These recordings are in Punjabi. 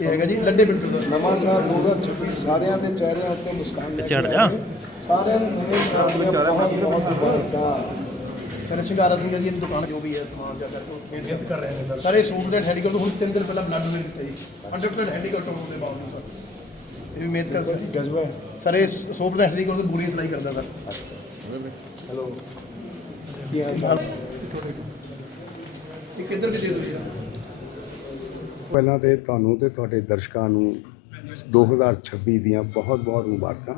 ਇਹ ਹੈਗਾ ਜੀ ਲੱਡੇ ਪਿੰਡ ਦਾ ਨਵਾਂ ਸਾਲ 2026 ਸਾਰਿਆਂ ਦੇ ਚਿਹਰਿਆਂ ਉੱਤੇ ਮੁਸਕਾਨ ਲੈ ਕੇ ਚੜ੍ਹ ਜਾ। ਆਏ। ਸਾਰਿਆਂ ਨੂੰ ਨਵੇਂ ਸਾਲ ਦੀਆਂ ਬਹੁਤ ਬਹੁਤ ਮੁਬਾਰਕਾਂ ਚਰਨ ਸ਼ਿੰਗਾਰਾ ਸਿੰਘ ਜੀ ਦੀ ਦੁਕਾਨ ਜੋ ਵੀ ਹੈ ਸਮਾਨ ਜਾ ਕਰਕੇ ਮਿਹਨਤ ਕਰ ਰਹੇ ਨੇ ਸਰ। ਸਾਰੇ ਸੂਟ ਦੇ ਹੈਂਡੀਕਲ ਤੋਂ ਹੁਣ ਤਿੰਨ ਦਿਨ ਪਹਿਲਾਂ ਬਲੱਡ ਡੋਨੇਟ ਕੀਤਾ ਜੀ। 100% ਹੈਂਡੀਕਲ ਤੋਂ ਹੋਣ ਦੇ ਬਾਵਜੂਦ ਸਰ। ਇਹ ਵੀ ਮਿਹਨਤ ਕਰ ਸਰ ਹੈ। ਸਰ ਇਹ ਸੂਟ ਦਾ ਹੈਂਡੀਕਲ ਤੋਂ ਬੁਰੀ ਸਿਲਾਈ ਕਰਦਾ ਸਰ। ਹੈਲੋ। ਕੀ ਹਾਲ ਚਾਲ? ਇਹ ਕਿੱਧਰ ਕਿਤੇ ਹੋ ਯਾਰ ਪਹਿਲਾਂ ਤੇ ਤੁਹਾਨੂੰ ਤੇ ਤੁਹਾਡੇ ਦਰਸ਼ਕਾਂ ਨੂੰ 2026 ਦੀਆਂ ਬਹੁਤ-ਬਹੁਤ ਮੁਬਾਰਕਾਂ।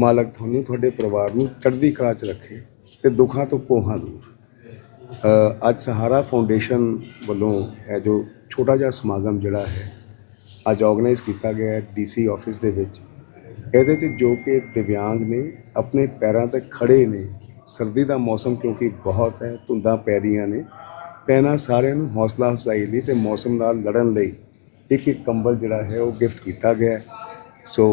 ਮਾਲਕ ਤੁਹਾਨੂੰ ਤੁਹਾਡੇ ਪਰਿਵਾਰ ਨੂੰ ਚੜ੍ਹਦੀ ਕਲਾ 'ਚ ਰੱਖੇ ਤੇ ਦੁੱਖਾਂ ਤੋਂ ਕੋਹਾਂ ਦੂਰ। ਅੱਜ ਸਹਾਰਾ ਫਾਊਂਡੇਸ਼ਨ ਵੱਲੋਂ ਇਹ ਜੋ ਛੋਟਾ ਜਿਹਾ ਸਮਾਗਮ ਜਿਹੜਾ ਹੈ, ਅੱਜ ਆਰਗੇਨਾਈਜ਼ ਕੀਤਾ ਗਿਆ ਹੈ ਡੀਸੀ ਆਫਿਸ ਦੇ ਵਿੱਚ। ਇਹਦੇ 'ਚ ਜੋ ਕਿ ਦਿਵਿਆਂਗ ਨੇ, ਆਪਣੇ ਪੈਰਾਂ ਤੇ ਖੜੇ ਨੇ, ਸਰਦੀ ਦਾ ਮੌਸਮ ਕਿਉਂਕਿ ਬਹੁਤ ਹੈ, ਧੁੰਦਾਂ ਪੈ ਰਹੀਆਂ ਨੇ ਤੇ ਇਹਨਾਂ ਸਾਰਿਆਂ ਨੂੰ ਹੌਸਲਾ ਅਫਜ਼ਾਈ ਲਈ ਤੇ ਮੌਸਮ ਨਾਲ ਲੜਨ ਲਈ ਇੱਕ ਇੱਕ ਕੰਬਲ ਜਿਹੜਾ ਹੈ ਉਹ ਗਿਫਟ ਕੀਤਾ ਗਿਆ। ਸੋ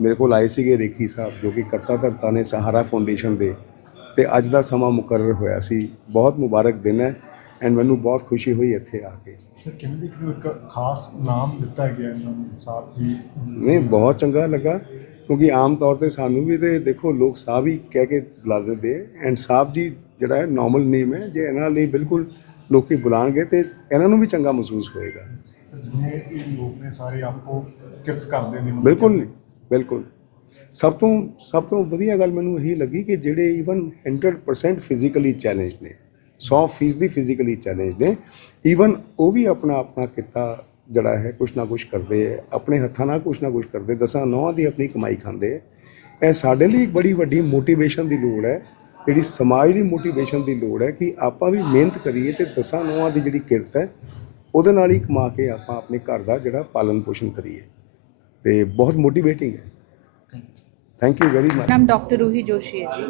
ਮੇਰੇ ਕੋਲ ਆਏ ਸੀਗੇ ਰੇਖੀ ਸਾਹਿਬ ਜੋ ਕਿ ਕਰਤਾ ਧਰਤਾ ਨੇ ਸਹਾਰਾ ਫਾਊਂਡੇਸ਼ਨ ਦੇ ਤੇ ਅੱਜ ਦਾ ਸਮਾਂ ਮੁਕਰਰ ਹੋਇਆ ਸੀ। ਬਹੁਤ ਮੁਬਾਰਕ ਦਿਨ ਹੈ ਐਂਡ ਮੈਨੂੰ ਬਹੁਤ ਖੁਸ਼ੀ ਹੋਈ ਇੱਥੇ ਆ ਕੇ। ਸਰ ਕਿਵੇਂ ਦੇਖਦੇ ਹੋ ਇੱਕ ਖਾਸ ਨਾਮ ਦਿੱਤਾ ਗਿਆ ਇਹਨਾਂ ਨੂੰ ਸਾਹਿਬ ਜੀ? ਨਹੀਂ ਬਹੁਤ ਚੰਗਾ ਲੱਗਾ ਕਿਉਂਕਿ ਆਮ ਤੌਰ ਤੇ ਸਾਨੂੰ ਵੀ ਤੇ ਦੇਖੋ ਲੋਕ ਸਾਹਿਬ ਹੀ ਕਹਿ ਕੇ ਬੁਲਾ ਦਿੰਦੇ ਐਂਡ ਸਾਹਿਬ ਜੀ ਜਿਹੜਾ ਹੈ ਨਾਰਮਲ ਨੇਮ ਹੈ ਜੇ ਇਹਨਾਂ ਲਈ ਬਿਲਕੁਲ ਲੋਕੀ ਬੁਲਾਣਗੇ ਤੇ ਇਹਨਾਂ ਨੂੰ ਵੀ ਚੰਗਾ ਮਹਿਸੂਸ ਹੋਏਗਾ। ਸਰ ਜਿੰਨੇ ਇਹ ਲੋਕ ਨੇ ਸਾਰੇ ਆਪੋ ਕਿਰਤ ਕਰਦੇ ਨੇ ਬਿਲਕੁਲ ਬਿਲਕੁਲ। ਸਭ ਤੋਂ ਸਭ ਤੋਂ ਵਧੀਆ ਗੱਲ ਮੈਨੂੰ ਇਹੀ ਲੱਗੀ ਕਿ ਜਿਹੜੇ ਇਵਨ 100% ਫਿਜ਼ੀਕਲੀ ਚੈਲੰਜ ਨੇ 100% ਫਿਜ਼ੀਕਲੀ ਚੈਲੰਜ ਨੇ ਇਵਨ ਉਹ ਵੀ ਆਪਣਾ ਆਪਣਾ ਕਿੱਤਾ ਜਿਹੜਾ ਹੈ ਕੁਛ ਨਾ ਕੁਛ ਕਰਦੇ ਹੈ ਆਪਣੇ ਹੱਥਾਂ ਨਾਲ ਕੁਛ ਨਾ ਕੁਛ ਕਰਦੇ ਦਸਾਂ ਨੌਂ ਦੀ ਆਪਣੀ ਕਮਾਈ ਖਾਂਦੇ ਹੈ। ਇਹ ਸਾਡੇ ਲਈ ਇੱਕ ਬੜੀ ਵੱਡੀ ਮੋਟੀਵੇਸ਼ਨ ਦੀ ਲੋੜ ਹੈ ਜਿਹੜੀ ਸਮਾਜ ਦੀ ਮੋਟੀਵੇਸ਼ਨ ਦੀ ਲੋੜ ਹੈ ਕਿ ਆਪਾਂ ਵੀ ਮਿਹਨਤ ਕਰੀਏ ਤੇ ਦਸਾਂ ਨੌਆਂ ਦੀ ਜਿਹੜੀ ਕਿਰਤ ਹੈ ਉਹਦੇ ਨਾਲ ਹੀ ਕਮਾ ਕੇ ਆਪਾਂ ਆਪਣੇ ਘਰ ਦਾ ਜਿਹੜਾ ਪਾਲਣ ਪੋਸ਼ਣ ਕਰੀਏ। ਤੇ ਬਹੁਤ ਮੋਟੀਵੇਟਿੰਗ ਹੈ। ਥੈਂਕ ਯੂ ਵੈਰੀ ਮਚ ਨਾਮ ਡਾਕਟਰ ਰੂਹੀ ਜੋਸ਼ੀ ਹੈ ਜੀ।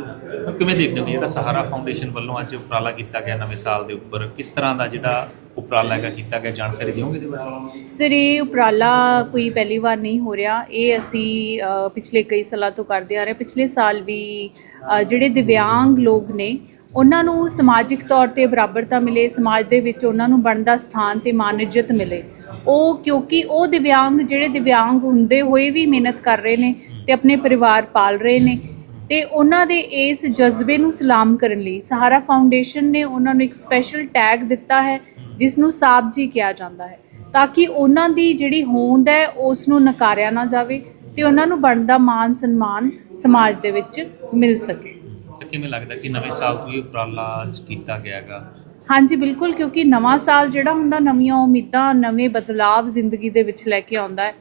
ਕਿਵੇਂ ਦੇਖਦੇ ਹੋ ਜਿਹੜਾ ਸਹਾਰਾ ਫਾਊਂਡੇਸ਼ਨ ਵੱਲੋਂ ਅੱਜ ਉਪਰਾਲਾ ਕੀਤਾ ਗਿਆ ਨਵੇਂ ਸਾਲ ਦੇ ਉੱਪਰ? ਕਿਸ ਤਰ੍ਹਾਂ ਦਾ ਜਿਹੜਾ ਉਪਰਾਲਾ ਹੈਗਾ ਕੀਤਾ ਗਿਆ ਜਾਣਕਾਰੀ ਦਿਓਗੇ ਇਹਦੇ ਬਾਰੇ? ਸਰ ਇਹ ਉਪਰਾਲਾ ਕੋਈ ਪਹਿਲੀ ਵਾਰ ਨਹੀਂ ਹੋ ਰਿਹਾ। ਇਹ ਅਸੀਂ ਅ, ਪਿਛਲੇ ਕਈ ਸਾਲਾਂ ਤੋਂ ਕਰਦੇ ਆ ਰਹੇ। ਪਿਛਲੇ ਸਾਲ ਵੀ ਅ, ਜਿਹੜੇ ਦਿਵਿਆਂਗ ਲੋਕ ਨੇ ਉਹਨਾਂ ਨੂੰ ਸਮਾਜਿਕ ਤੌਰ ਤੇ ਬਰਾਬਰਤਾ ਮਿਲੇ। ਸਮਾਜ ਦੇ ਵਿੱਚ ਉਹਨਾਂ ਨੂੰ ਬਣਦਾ ਸਥਾਨ ਤੇ ਮਾਨ ਇੱਜ਼ਤ ਮਿਲੇ। ਉਹ ਕਿਉਂਕਿ ਉਹ ਦਿਵਿਆਂਗ ਜਿਹੜੇ ਦਿਵਿਆਂਗ ਹੁੰਦੇ ਹੋਏ ਵੀ ਮਿਹਨਤ ਕਰ ਰਹੇ ਨੇ ਤੇ ਆਪਣੇ ਪਰਿਵਾਰ ਪਾਲ ਰਹੇ ਨੇ ਤੇ ਉਹਨਾਂ ਦੇ ਇਸ ਜਜ਼ਬੇ ਨੂੰ ਸਲਾਮ ਕਰਨ ਲਈ ਸਹਾਰਾ ਫਾਊਂਡੇਸ਼ਨ ਨੇ ਉਹਨਾਂ ਨੂੰ ਇੱਕ ਸਪੈਸ਼ਲ ਟੈਗ ਦਿੱਤਾ ਹੈ ਜਿਸ ਨੂੰ ਸਾਬ ਜੀ ਕਿਹਾ ਜਾਂਦਾ ਹੈ, ਤਾਂ ਕਿ ਉਹਨਾਂ ਦੀ ਜਿਹੜੀ ਹੋਂਦ ਹੈ ਉਸ ਨੂੰ ਨਕਾਰਿਆ ਨਾ ਜਾਵੇ ਤੇ ਉਹਨਾਂ ਨੂੰ ਬਣਦਾ ਮਾਨ ਸਨਮਾਨ ਸਮਾਜ ਦੇ ਵਿੱਚ ਮਿਲ ਸਕੇ। ਤਾਂ ਕਿਵੇਂ ਲੱਗਦਾ ਕਿ ਨਵੇਂ ਸਾਲ ਤੋਂ ਉਪਰਾਲਾ ਅੱਜ ਕੀਤਾ ਗਿਆ ਹੈਗਾ? ਹਾਂਜੀ, ਬਿਲਕੁਲ, ਕਿਉਂਕਿ ਨਵਾਂ ਸਾਲ ਜਿਹੜਾ ਹੁੰਦਾ, ਨਵੀਆਂ ਉਮੀਦਾਂ, ਨਵੇਂ ਬਦਲਾਵ ਜ਼ਿੰਦਗੀ ਦੇ ਵਿੱਚ ਲੈ ਕੇ ਆਉਂਦਾ ਹੈ।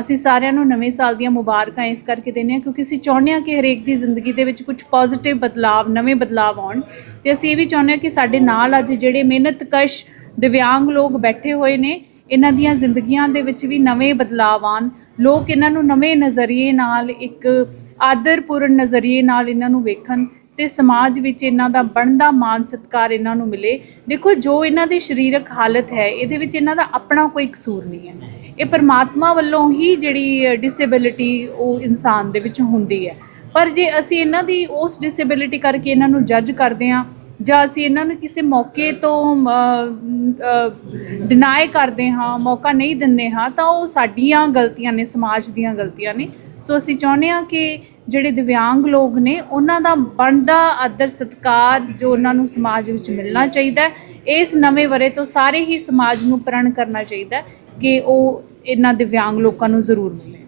ਅਸੀਂ ਸਾਰਿਆਂ ਨੂੰ ਨਵੇਂ ਸਾਲ ਦੀਆਂ ਮੁਬਾਰਕਾਂ ਇਸ ਕਰਕੇ ਦਿੰਦੇ ਹਾਂ, ਕਿਉਂਕਿ ਅਸੀਂ ਚਾਹੁੰਦੇ ਹਾਂ ਕਿ ਹਰੇਕ ਦੀ ਜ਼ਿੰਦਗੀ ਦੇ ਵਿੱਚ ਕੁਝ ਪੋਜ਼ਿਟਿਵ ਬਦਲਾਵ, ਨਵੇਂ ਬਦਲਾਵ ਆਉਣ। ਤੇ ਅਸੀਂ ਇਹ ਵੀ ਚਾਹੁੰਦੇ ਹਾਂ ਕਿ ਸਾਡੇ ਨਾਲ ਅੱਜ ਜਿਹੜੇ ਮਿਹਨਤਕਸ਼ ਦਿਵਿਆਂਗ ਲੋਕ ਬੈਠੇ ਹੋਏ ਨੇ, ਇਹਨਾਂ ਦੀਆਂ ਜ਼ਿੰਦਗੀਆਂ ਦੇ ਵਿੱਚ ਵੀ ਨਵੇਂ ਬਦਲਾਵ ਆਉਣ। ਲੋਕ ਇਹਨਾਂ ਨੂੰ ਨਵੇਂ ਨਜ਼ਰੀਏ ਨਾਲ, ਇੱਕ ਆਦਰਪੂਰਨ ਨਜ਼ਰੀਏ ਨਾਲ ਇਹਨਾਂ ਨੂੰ ਵੇਖਣ। ਤੇ ਸਮਾਜ ਵਿੱਚ ਇਹਨਾਂ ਦਾ ਬਣਦਾ ਮਾਨ ਸਤਕਾਰ ਇਹਨਾਂ ਨੂੰ ਮਿਲੇ। ਦੇਖੋ, ਜੋ ਇਹਨਾਂ ਦੀ ਸਰੀਰਕ ਹਾਲਤ ਹੈ, ਇਹਦੇ ਵਿੱਚ ਇਹਨਾਂ ਦਾ ਆਪਣਾ ਕੋਈ ਕਸੂਰ ਨਹੀਂ ਹੈ। ਇਹ ਪਰਮਾਤਮਾ ਵੱਲੋਂ ਹੀ ਜਿਹੜੀ ਡਿਸੇਬਿਲਿਟੀ ਉਹ ਇਨਸਾਨ ਦੇ ਵਿੱਚ ਹੁੰਦੀ ਹੈ। ਪਰ ਜੇ ਅਸੀਂ ਇਹਨਾਂ ਦੀ ਉਸ ਡਿਸੇਬਿਲਿਟੀ ਕਰਕੇ ਇਹਨਾਂ ਨੂੰ ਜੱਜ ਕਰਦੇ ਹਾਂ, ਜਾਂ ਅਸੀਂ ਇਹਨਾਂ ਨੂੰ ਕਿਸੇ ਮੌਕੇ ਤੋਂ ਡਿਨਾਈ ਕਰਦੇ ਹਾਂ, ਮੌਕਾ ਨਹੀਂ ਦਿੰਦੇ ਹਾਂ, ਤਾਂ ਉਹ ਸਾਡੀਆਂ ਗਲਤੀਆਂ ਨੇ, ਸਮਾਜ ਦੀਆਂ ਗਲਤੀਆਂ ਨੇ। ਸੋ ਅਸੀਂ ਚਾਹੁੰਦੇ ਹਾਂ ਕਿ ਜਿਹੜੇ ਦਿਵਿਆਂਗ ਲੋਕ ਨੇ, ਉਹਨਾਂ ਦਾ ਬਣਦਾ ਆਦਰ ਸਤਕਾਰ ਜੋ ਉਹਨਾਂ ਨੂੰ ਸਮਾਜ ਵਿੱਚ ਮਿਲਣਾ ਚਾਹੀਦਾ ਇਸ ਨਵੇਂ ਵਰੇ ਤੋਂ ਸਾਰੇ ਹੀ ਸਮਾਜ ਨੂੰ ਪ੍ਰਣ ਕਰਨਾ ਚਾਹੀਦਾ ਕਿ ਉਹ ਇਹਨਾਂ ਦਿਵਿਆਂਗ ਲੋਕਾਂ ਨੂੰ ਜ਼ਰੂਰ ਮਿਲੇ।